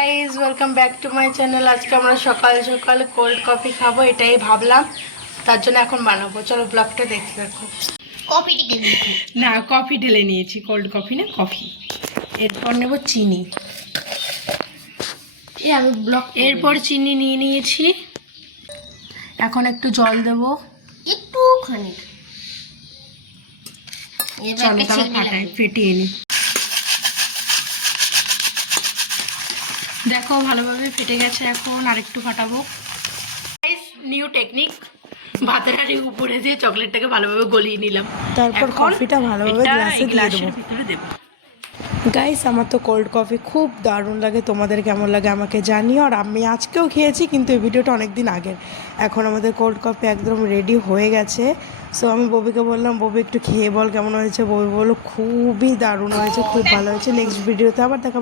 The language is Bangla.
Guys welcome back to my channel আজকে আমরা সকাল সকাল কোল্ড কফি খাব এটাই ভাবলাম। তার জন্য এখন বানাবো। চলো ব্লগটা দেখতে দেখো দিচ্ছি না কফি ঢেলে নিয়েছি। কোল্ড কফি না কফি এরপর নেব চিনি। আমি ব্লক এরপর চিনি নিয়ে নিয়েছি। এখন একটু জল দেবো। একটুখানি। এবার চলো তাহলে ফাটাই। ফেটিয়ে নি। দেখো ভালোভাবে ফেটে গেছে এখন আরেকটু ফাটাবো। নিউ টেকনিক ভাতের হাঁড়ি উপরে দিয়ে চকলেটটাকে ভালোভাবে গলিয়ে নিলাম। তারপর কফিটা ভালোভাবে গ্লাসে দিয়ে দেবো। গাইস আমার তো কোল্ড কফি খুব দারুণ লাগে তোমাদের কেমন লাগে আমাকে জানিও। আর আমি আজকেও খেয়েছি কিন্তু এই ভিডিওটা অনেক দিন আগের। এখন আমাদের কোল্ড কফি একদম রেডি হয়ে গেছে। সো আমি ববিকে বললাম ববি একটু খেয়ে বল কেমন হয়েছে? ববি বলল খুবই দারুণ হয়েছে খুব ভালো হয়েছে। নেক্সট ভিডিওতে আবার দেখা